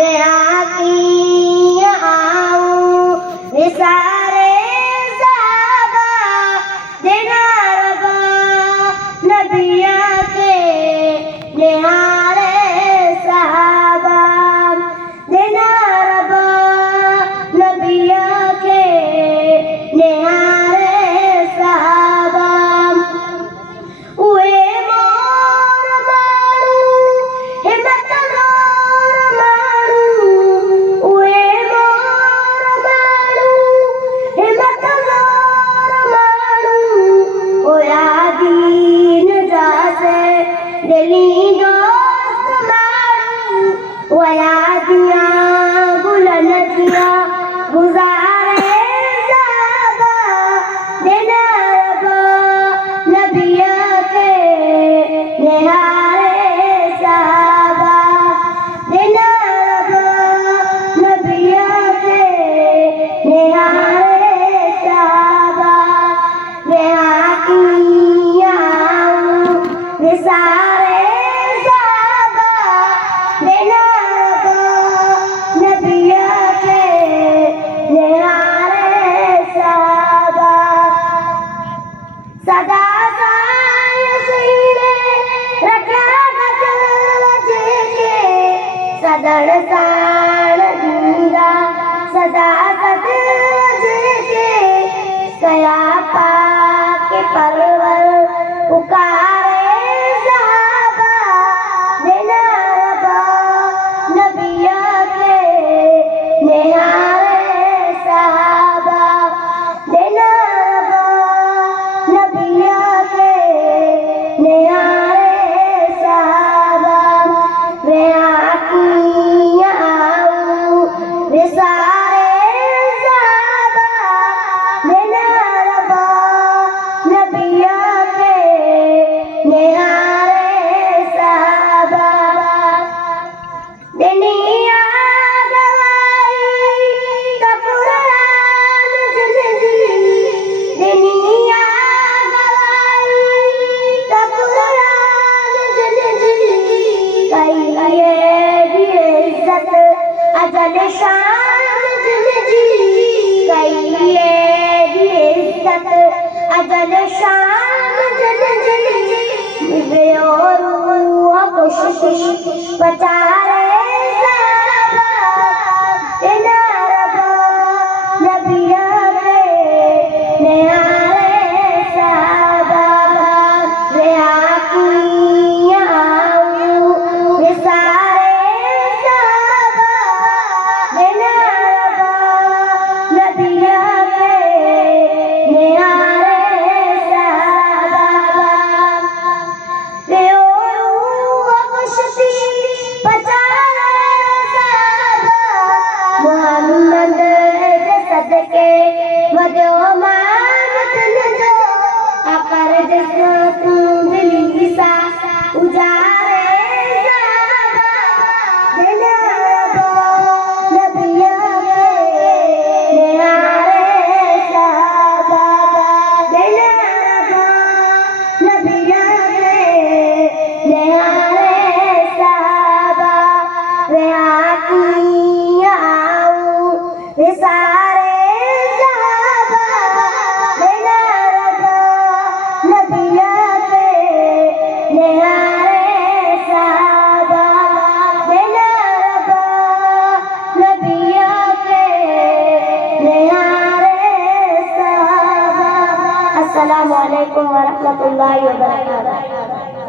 वे आकी आऊं निसारे साहबा देना रबा नबिया के निहारे साहबा देना रबा नबिया के निहारे साहबा उए मोर मारू हिम्मत मोर मारू उए मोर मारू हिम्मत मोर मारू ओया दीन जासे दिली दोस्त मारू ओया दिया गुलन दिया गुजारे साहबा देना रबा नबिया के निहारे साहबा देना रबा नबिया के निहारे साहबा वे आकी आऊं निसारे साहबा देना रबा नबिया के निहारे साहबा सदा साय सीने रखा गजल वजे के सदड़ साण दीरा सदा सदड़ वजे के कया पाके परवर पुकारे साहबा देना रबा नबिया के निहारे साहबा देना रबा नबिया के निहारे साहबा वे आकी आऊं निसारे साहबा देना रबा नबिया के निहारे साहबा दुनिया गवाई तो कुरान जिंदगी दुनिया गवाई तो कुरान जिंदगी कहिए इज्जत अजल शान जिंदगी कहिए इज्जत अजल शान जिंदगी वे और खुश खुश बचारे साहबा देना रबा नबिया के निहारे साहबा वे आकी आऊं निसारे साहबा देना रबा नबिया के निहारे साहबा वे और खुशी बचारे साहबा मोहम्मद के सदके वजो मानत जो अकर जिसको तू दिली सा उजारे साहबा देना रबा नबिया के निहारे साहबा देना रबा नबिया के निहारे साहबा वे आकी आऊं निसारे साहबा देना रबा नबिया के निहारे साहबा देना रबा नबिया के निहारे साहबा। अस्सलामु अलैकुम व रहमतुल्लाहि व बरकातहू।